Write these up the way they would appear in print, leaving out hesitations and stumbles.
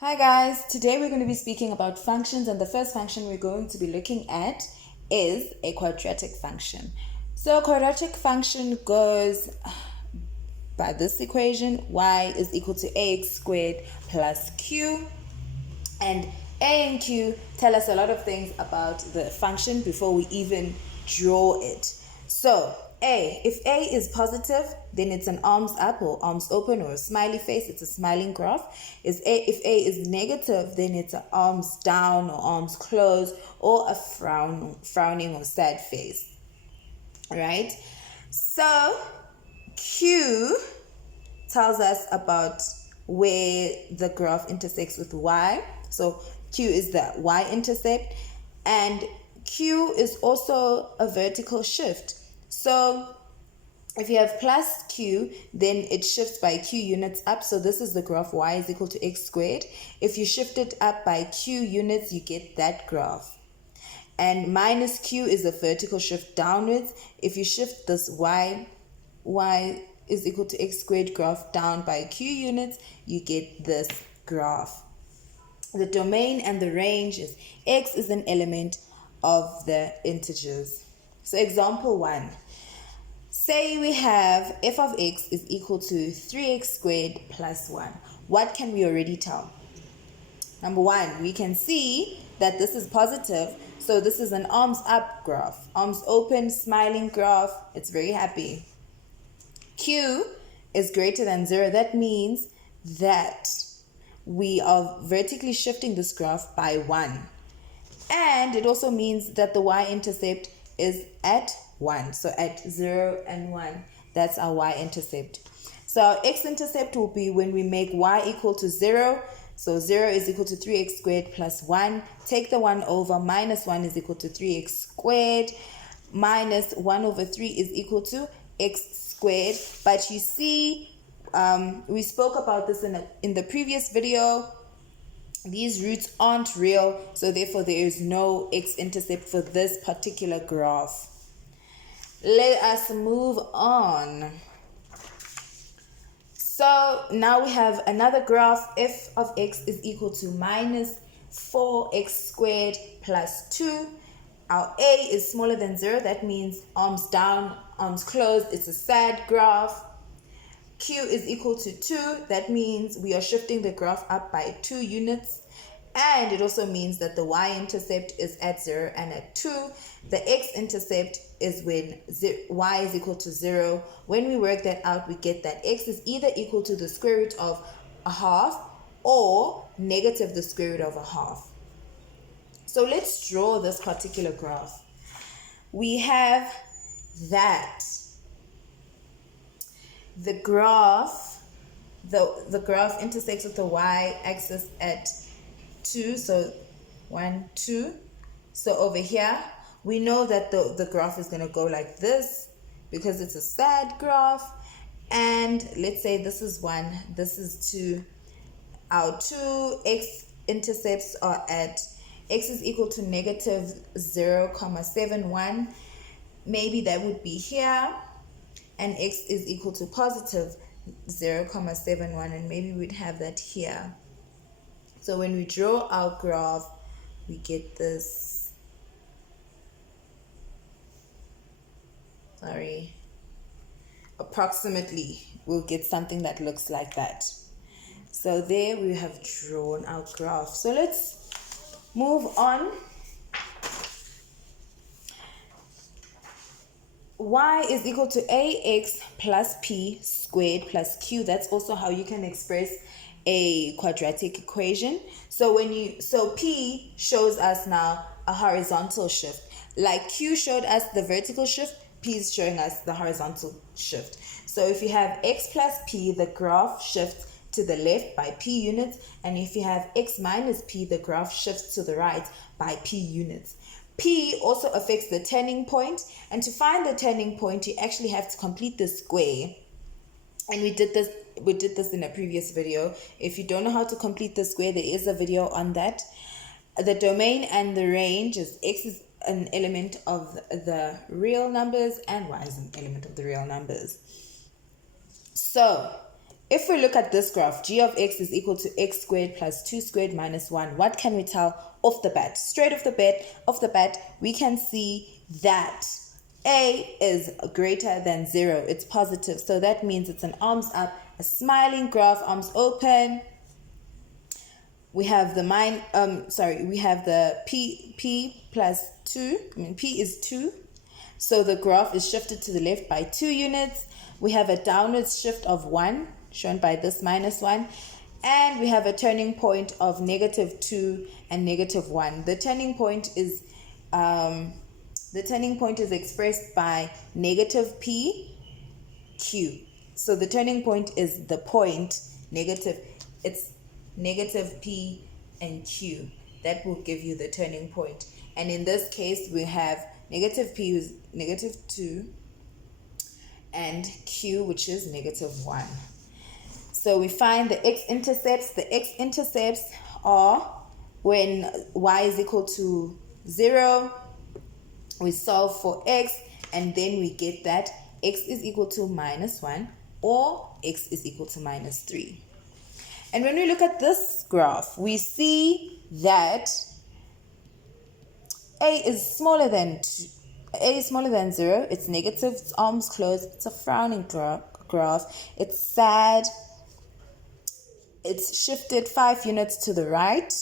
Hi guys, today we're going to be speaking about functions, and the first function we're going to be looking at is a quadratic function. So a quadratic function goes by this equation: y is equal to ax squared plus q, and a and q tell us a lot of things about the function before we even draw it. So if a is positive, then it's an arms up or arms open or a smiley face, it's a smiling graph. If a is negative, then it's an arms down or arms closed or a frowning or sad face. Right? So q tells us about where the graph intersects with y. So q is the y-intercept, and q is also a vertical shift. So if you have plus q, then it shifts by q units up. So this is the graph y is equal to x squared. If you shift it up by q units, you get that graph. And minus q is a vertical shift downwards. If you shift this y is equal to x squared graph down by q units, you get this graph. The domain and the range is x is an element of the integers. So example 1. Say we have f of x is equal to 3x squared plus 1. What can we already tell? Number 1, we can see that this is positive, so this is an arms up graph. Arms open, smiling graph, it's very happy. Q is greater than 0. That means that we are vertically shifting this graph by 1. And it also means that the y-intercept is at 1. So at 0 and 1, that's our y-intercept. So our x-intercept will be when we make y equal to 0. So 0 is equal to 3x squared plus 1. Take the 1 over, minus 1 is equal to 3x squared. Minus 1 over 3 is equal to x squared. But you see, we spoke about this in the previous video. These roots aren't real, so therefore there is no x-intercept for this particular graph. Let us move on. So now we have another graph. F of x is equal to minus 4x squared plus 2. Our a is smaller than 0. That means arms down, arms closed. It's a sad graph. Q is equal to 2. That means we are shifting the graph up by 2 units. And it also means that the y-intercept is at 0 and at 2. The x-intercept is when y is equal to 0. When we work that out, we get that x is either equal to the square root of a half or negative the square root of a half. So let's draw this particular graph. We have that the graph intersects with the y-axis at 2, so 1, 2. So over here, we know that the graph is going to go like this because it's a sad graph. And let's say this is 1, this is 2. Our 2 x-intercepts are at x is equal to negative 0,71. Maybe that would be here. And x is equal to positive 0,71, and maybe we'd have that here. So when we draw our graph, we get this. Approximately, we'll get something that looks like that. So there we have drawn our graph. So let's move on. Y is equal to ax plus p squared plus q. That's also how you can express a quadratic equation. So p shows us now a horizontal shift. Like q showed us the vertical shift, p is showing us the horizontal shift. So if you have x plus p, the graph shifts to the left by p units. And if you have x minus p, the graph shifts to the right by p units. P also affects the turning point, and to find the turning point, you actually have to complete the square. And we did this in a previous video. If you don't know how to complete the square, there is a video on that. The domain and the range is x is an element of the real numbers and y is an element of the real numbers. So if we look at this graph, g of x is equal to x squared plus 2 squared minus 1. What can we tell off the bat? Straight off the bat, we can see that a is greater than 0. It's positive. So that means it's an arms up, a smiling graph, arms open. We have the we have the p plus 2. P is 2. So the graph is shifted to the left by 2 units. We have a downward shift of 1, shown by this minus 1. And we have a turning point of -2 and -1. The turning point is expressed by negative p, q. So the turning point is the point, it's negative p and q. That will give you the turning point. And in this case, we have negative p is -2 and q, which is -1. So we find the x-intercepts. The x-intercepts are when y is equal to 0, we solve for x, and then we get that x is equal to -1 or x is equal to -3. And when we look at this graph, we see that a is smaller than 0. It's negative. It's arms closed. It's a frowning graph. It's sad. It's shifted 5 units to the right,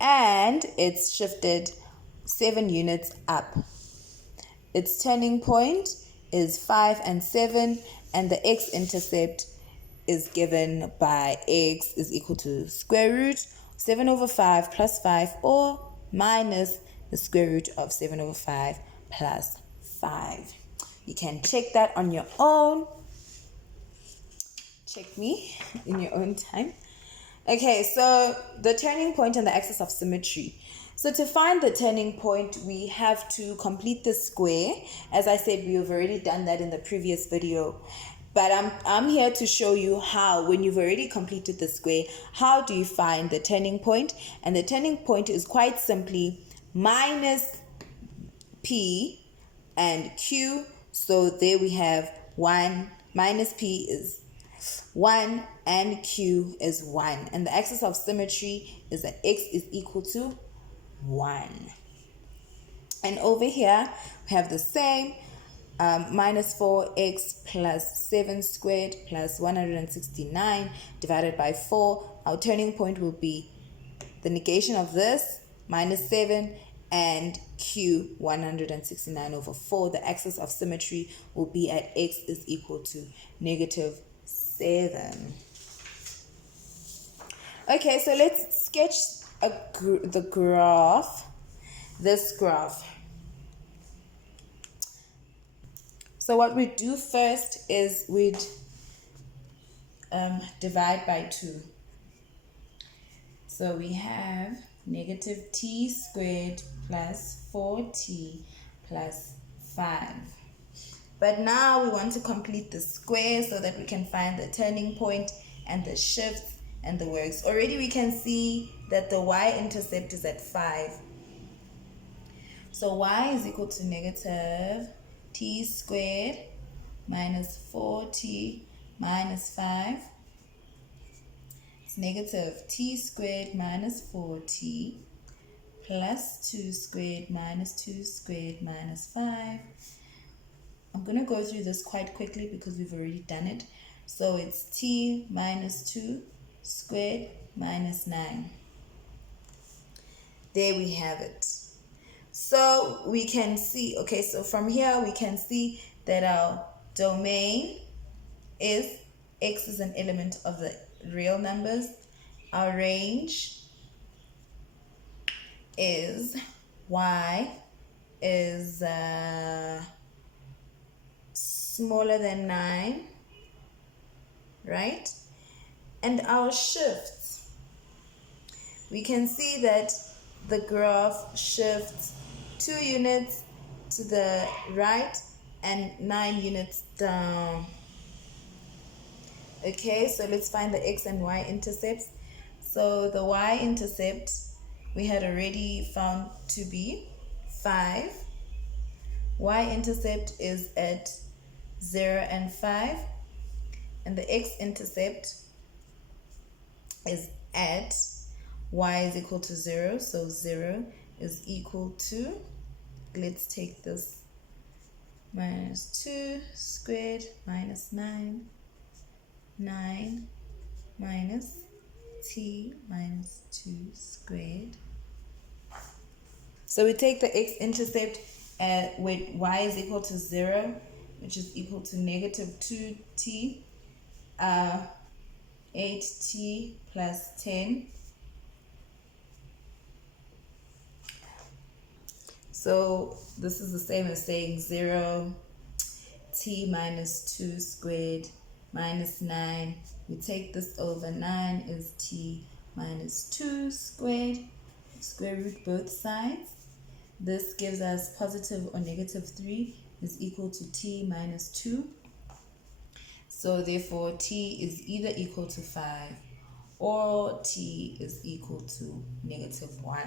and it's shifted 7 units up. Its turning point is 5 and 7, and the x-intercept is given by x is equal to square root 7 over 5 plus 5, or minus the square root of 7 over 5 plus 5. You can check that on your own. Check me in your own time. Okay, so the turning point on the axis of symmetry. So to find the turning point, we have to complete the square. As I said, we have already done that in the previous video. But I'm here to show you how, when you've already completed the square, how do you find the turning point? And the turning point is quite simply minus p and q. So there we have 1 minus p is 1 and q is 1. And the axis of symmetry is that x is equal to 1. And over here, we have the same. Minus 4x plus 7 squared plus 169 divided by 4. Our turning point will be the negation of this, minus 7, and q, 169 over 4. The axis of symmetry will be at x is equal to -7. Okay, so let's sketch the graph, this graph. So what we do first is we'd divide by 2. So we have negative t squared plus 4t plus 5. But now we want to complete the square so that we can find the turning point and the shifts and the works. Already we can see that the y-intercept is at 5. So y is equal to negative t squared minus 4t minus 5. It's negative t squared minus 4t plus 2 squared minus 2 squared minus 5. I'm going to go through this quite quickly because we've already done it. So it's t minus 2 squared minus 9. There we have it. So we can see, okay, so from here we can see that our domain is x is an element of the real numbers. Our range is y is smaller than 9, right? And our shifts, we can see that the graph shifts 2 units to the right and 9 units down. Okay, so let's find the x and y intercepts. So the y-intercept we had already found to be 5. Y-intercept is at 0 and 5. and the x-intercept is at y is equal to 0. So 0 is equal to, let's take this, minus 2 squared minus 9 minus t minus 2 squared. So we take the x-intercept with y is equal to 0, which is equal to negative 2t, 8t plus 10. So this is the same as saying 0 t minus 2 squared minus 9. We take this over 9 is t minus 2 squared. Square root both sides. This gives us positive or negative 3 is equal to t minus 2. So therefore t is either equal to 5 or t is equal to negative 1.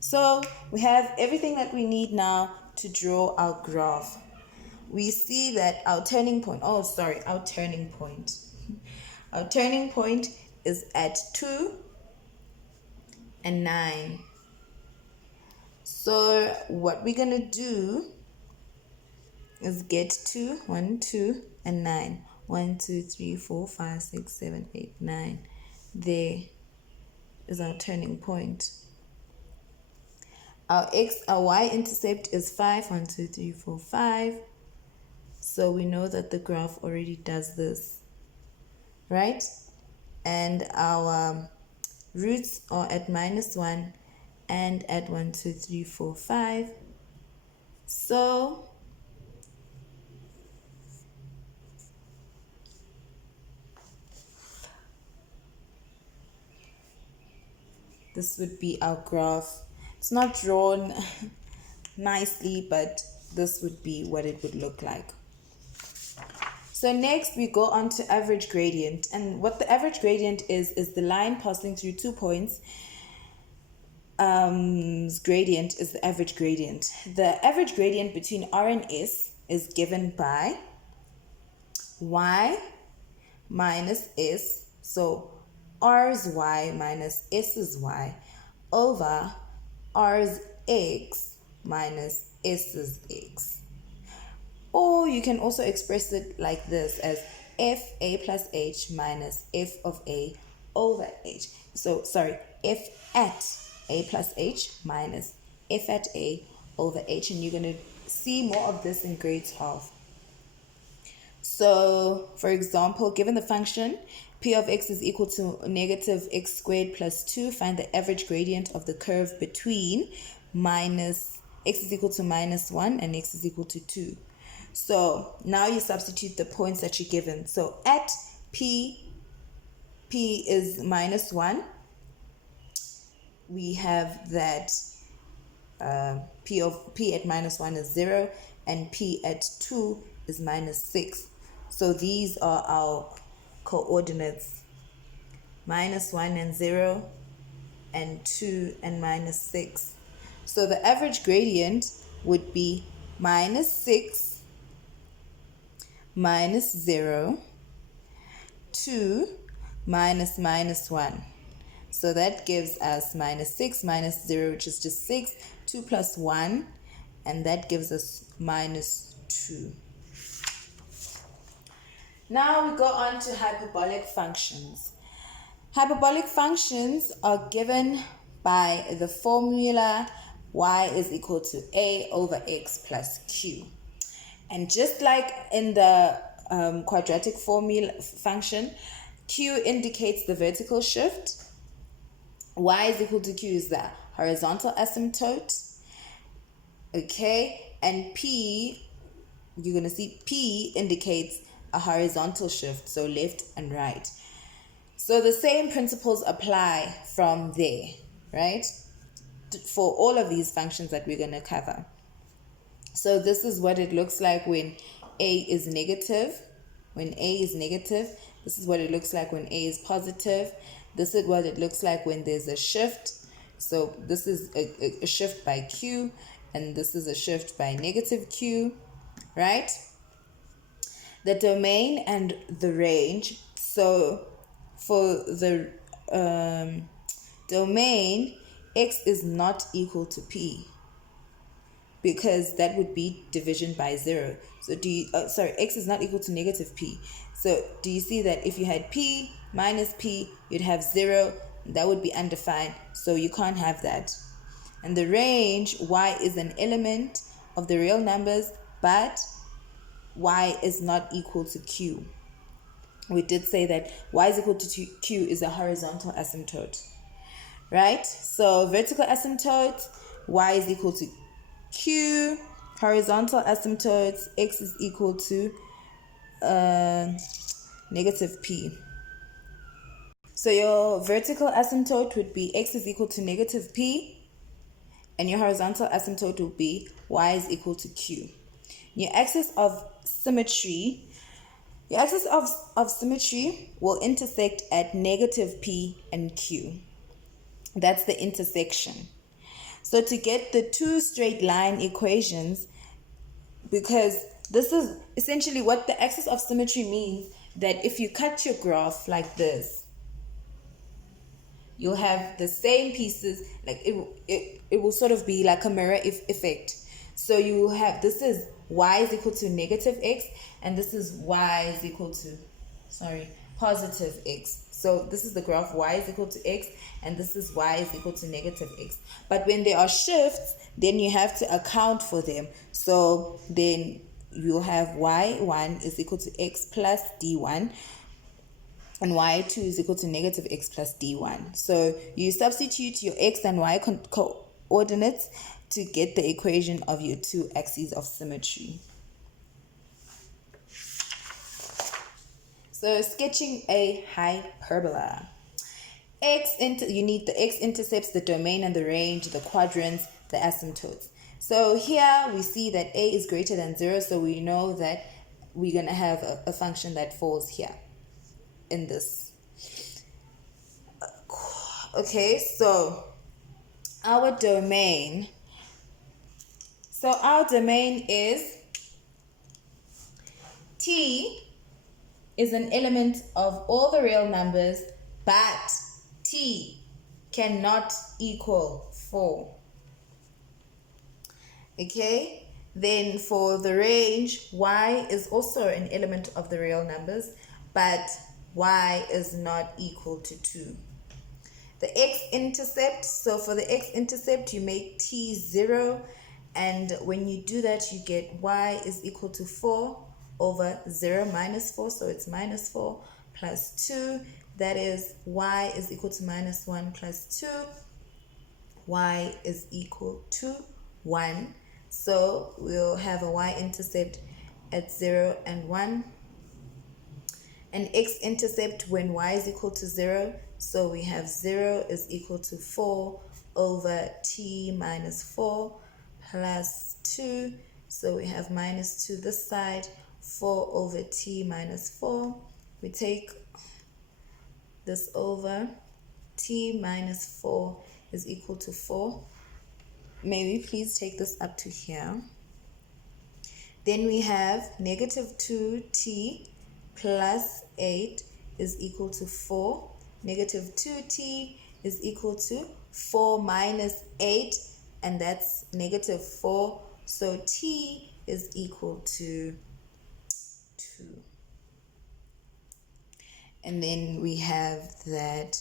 So we have everything that we need now to draw our graph. We see that our turning point, our turning point is at 2 and 9. So what we're going to do is get 2, 1, 2, and 9. 1, 2, 3, 4, 5, 6, 7, 8, 9. There is our turning point. Our y-intercept is 5, 1, 2, 3, 4, 5. So we know that the graph already does this, right? And our roots are at minus 1 and at 1, 2, 3, 4, 5. So this would be our graph. It's not drawn nicely, but this would be what it would look like. So next we go on to average gradient. And what the average gradient is the line passing through 2 points. Gradient is the average gradient. The average gradient between R and S is given by y minus S. So R's y minus S's y over R's x minus S's x. Or you can also express it like this as f a plus h minus f of a over h. So f at a plus h minus f at a over h. And you're going to see more of this in grade 12. So, for example, given the function p of x is equal to negative x squared plus 2, find the average gradient of the curve between x is equal to minus 1 and x is equal to 2. So now you substitute the points that you're given. So at p is minus 1. We have that p at minus 1 is 0 and p at 2 is minus 6. So these are our coordinates, minus 1 and 0 and 2 and minus 6. So the average gradient would be minus 6 minus 0, 2 minus minus 1. So that gives us minus 6 minus 0, which is just 6, 2 plus 1, and that gives us minus 2. Now we go on to hyperbolic functions. Hyperbolic functions are given by the formula y is equal to a over x plus q. And just like in the quadratic function, q indicates the vertical shift. Y is equal to q is the horizontal asymptote. Okay, and p, you're going to see p indicates a horizontal shift, so left and right. So the same principles apply from there, right? For all of these functions that we're going to cover. So this is what it looks like when a is negative. When a is negative, this is what it looks like when a is positive. This is what it looks like when there's a shift. So this is a shift by q, and this is a shift by negative q, right? the domain and the range. So for the domain, x is not equal to p, because that would be division by 0. So x is not equal to negative p. So do you see that if you had p minus p, you'd have 0. That would be undefined, so you can't have that. And the range, y is an element of the real numbers, but y is not equal to q. We did say that y is equal to q is a horizontal asymptote, right? So vertical asymptote, y is equal to q. Horizontal asymptotes, x is equal to negative p. So your vertical asymptote would be x is equal to negative p, and your horizontal asymptote would be y is equal to q. Your axis of symmetry will intersect at negative p and q. That's the intersection. So to get the two straight line equations, because this is essentially what the axis of symmetry means, that if you cut your graph like this, you'll have the same pieces, like it will sort of be like a mirror effect. So you have, this is y is equal to negative x, and this is y is equal to positive x. So this is the graph, y is equal to x, and this is y is equal to negative x. But when there are shifts, then you have to account for them. So then you'll have y1 is equal to x plus d1, and y2 is equal to negative x plus d1. So you substitute your x and y coordinates to get the equation of your two axes of symmetry. So sketching a hyperbola. You need the x-intercepts, the domain and the range, the quadrants, the asymptotes. So here we see that a is greater than 0, so we know that we're going to have a function that falls here in this. Okay, so our domain is t is an element of all the real numbers, but t cannot equal 4. Okay, then for the range, y is also an element of the real numbers, but y is not equal to 2. The x-intercept, so for the x-intercept, you make t 0, and when you do that, you get y is equal to 4 over 0 minus 4, so it's minus 4 plus 2. That is, y is equal to minus 1 plus 2. Y is equal to 1. So we'll have a y-intercept at 0 and 1. An x-intercept when y is equal to 0. So we have 0 is equal to 4 over t minus 4 plus 2. So we have minus 2 this side, 4 over t minus 4. We take this over, t minus 4 is equal to 4. May we please take this up to here. Then we have negative 2t plus 8 is equal to 4. Negative 2t is equal to 4 minus 8, and that's negative 4. So t is equal to 2. And then we have that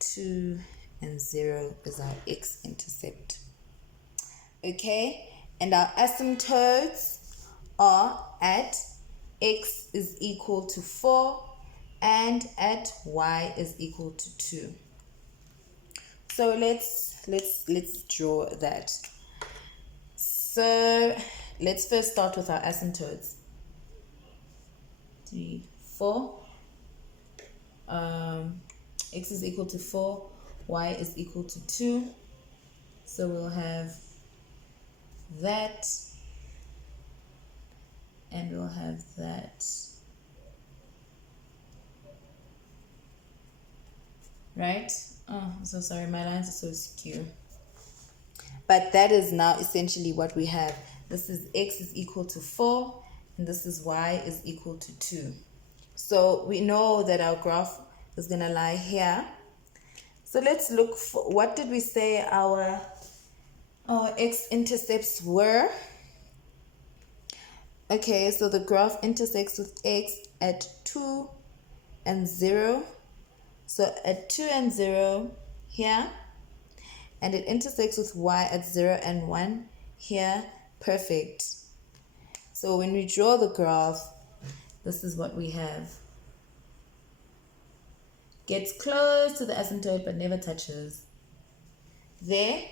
2 and 0 is our x-intercept. Okay, and our asymptotes are at x is equal to 4 and at y is equal to 2. So let's draw that. So let's first start with our asymptotes. 3, 4. X is equal to 4, y is equal to 2. So we'll have that, and we'll have that. Right? Oh, I'm so sorry, my lines are so skew. But that is now essentially what we have. This is x is equal to 4, and this is y is equal to 2. So we know that our graph is going to lie here. So let's look for, what did we say our x-intercepts were? Okay, so the graph intersects with x at 2 and 0. So at 2 and 0 here, and it intersects with y at 0 and 1 here. Perfect. So when we draw the graph, this is what we have. Gets close to the asymptote but never touches there,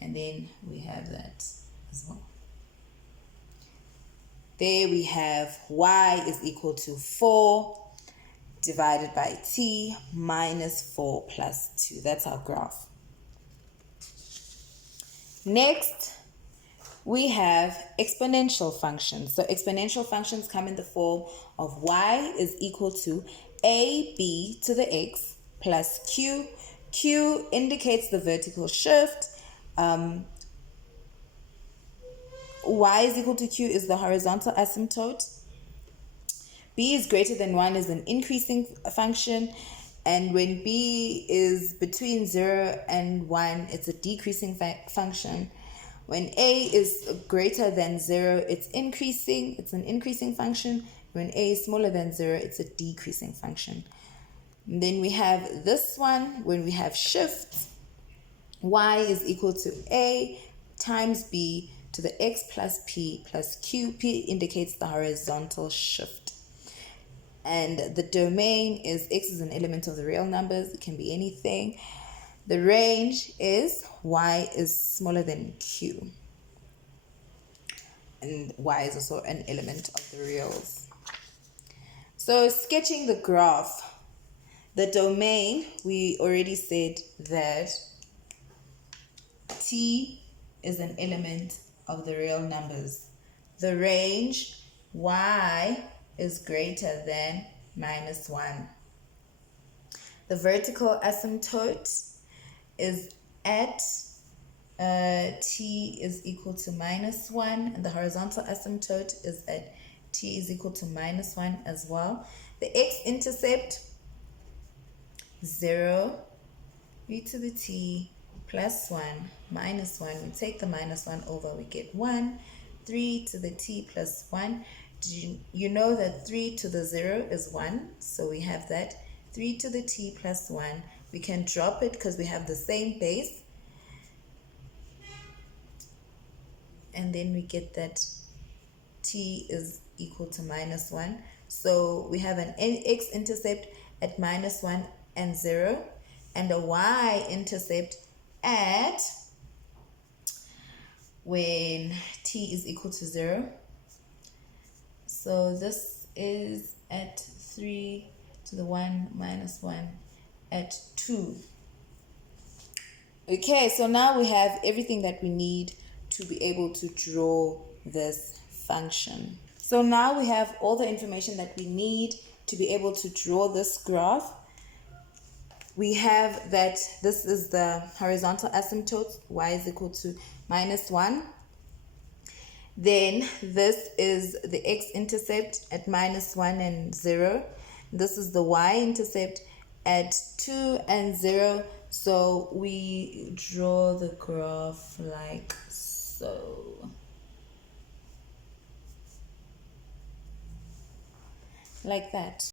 and then we have that as well. There we have y is equal to 4 divided by t minus 4 plus 2. That's our graph. Next, we have exponential functions. So exponential functions come in the form of y is equal to ab to the x plus q. Q indicates the vertical shift. Y is equal to q is the horizontal asymptote. B is greater than 1 is an increasing function. And when b is between 0 and 1, it's a decreasing function. When a is greater than 0, it's increasing. It's an increasing function. When a is smaller than 0, it's a decreasing function. And then we have this one. When we have shifts, y is equal to a times b to the x plus p plus q. P indicates the horizontal shift. And the domain is x is an element of the real numbers. It can be anything. The range is y is smaller than q. And y is also an element of the reals. So sketching the graph, the domain, we already said that t is an element of the real numbers. The range, y is greater than minus 1. The vertical asymptote is at t is equal to minus 1, and the horizontal asymptote is at t is equal to minus 1 as well. The x-intercept, 0, e to the t plus 1 minus 1. We take the minus 1 over, we get 1. 3 to the t plus 1. You know that 3 to the 0 is 1, so we have that. 3 to the t plus 1. We can drop it because we have the same base. And then we get that t is equal to minus 1. So we have an x-intercept at minus 1 and 0, and a y-intercept at when t is equal to 0. So this is at 3 to the 1 minus 1 at 2. Okay, so now we have everything that we need to be able to draw this function. So now we have all the information that we need to be able to draw this graph. We have that this is the horizontal asymptote, y is equal to minus 1. Then this is the x-intercept at minus 1 and 0. This is the y-intercept at 2 and 0. So we draw the graph like so. Like that.